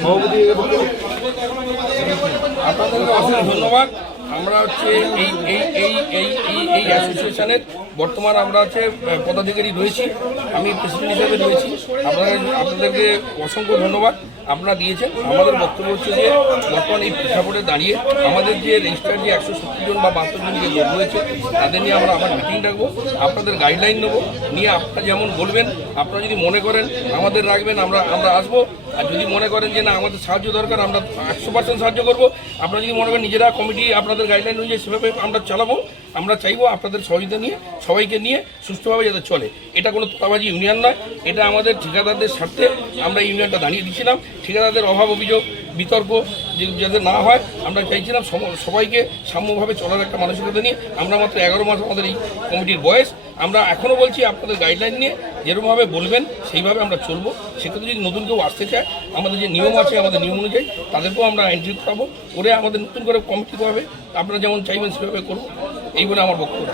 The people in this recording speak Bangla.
সভাপতি আপনাদেরকে অসংখ্য ধন্যবাদ। আমরা হচ্ছে এই অ্যাসোসিয়েশনের বর্তমান আমরা হচ্ছে পদাধিকারী রয়েছি, আমি প্রেসিডেন্ট হিসেবে রয়েছি। আপনাদেরকে অসংখ্য ধন্যবাদ আপনারা দিয়েছেন। আমাদের বক্তব্য হচ্ছে যে বর্তমান এই প্রেক্ষাপটে দাঁড়িয়ে আমাদের যে রেজিস্টার যে 170 জন বা 72 জন যে লোক রয়েছে তাদের নিয়ে আমরা আবার মিটিং ডাকবো, আপনাদের গাইডলাইন নেবো, নিয়ে আপনারা যেমন বলবেন, আপনারা যদি মনে করেন আমাদের রাখবেন আমরা আসবো, আর যদি মনে করেন যে না আমাদের সাহায্য দরকার আমরা 100% সাহায্য করবো। আপনারা যদি মনে করেন নিজেরা কমিটি আপনাদের গাইডলাইন অনুযায়ী সেভাবে আমরা চালাবো, আমরা চাইবো আপনাদের সহযোগিতা নিয়ে সবাইকে নিয়ে সুষ্ঠুভাবে যাতে চলে। এটা কোনো তোলাবাজি ইউনিয়ন নয়, এটা আমাদের ঠিকাদারদের স্বার্থে আমরা ইউনিয়নটা দাঁড়িয়ে দিচ্ছিলাম। ঠিকাদারদের অভাব অভিযোগ বিতর্ক যাতে না হয় আমরা চাইছিলাম সবাইকে সাম্যভাবে চলার একটা মানসিকতা নিয়ে। আমরা মাত্র 11 মাস আমাদের এই কমিটির বয়স, আমরা এখনও বলছি আপনাদের গাইডলাইন নিয়ে যেরকমভাবে বলবেন সেইভাবে আমরা চলবো। সেক্ষেত্রে যদি নতুন কেউ আসতে চায় আমাদের যে নিয়ম আছে আমাদের নিয়ম অনুযায়ী তাদেরকেও আমরা এন্ট্রি করাবো, করে আমাদের নতুন করে কমিটি হবে, আপনারা যেমন চাইবেন সেভাবে করবো। এই বলে আমার বক্তব্য।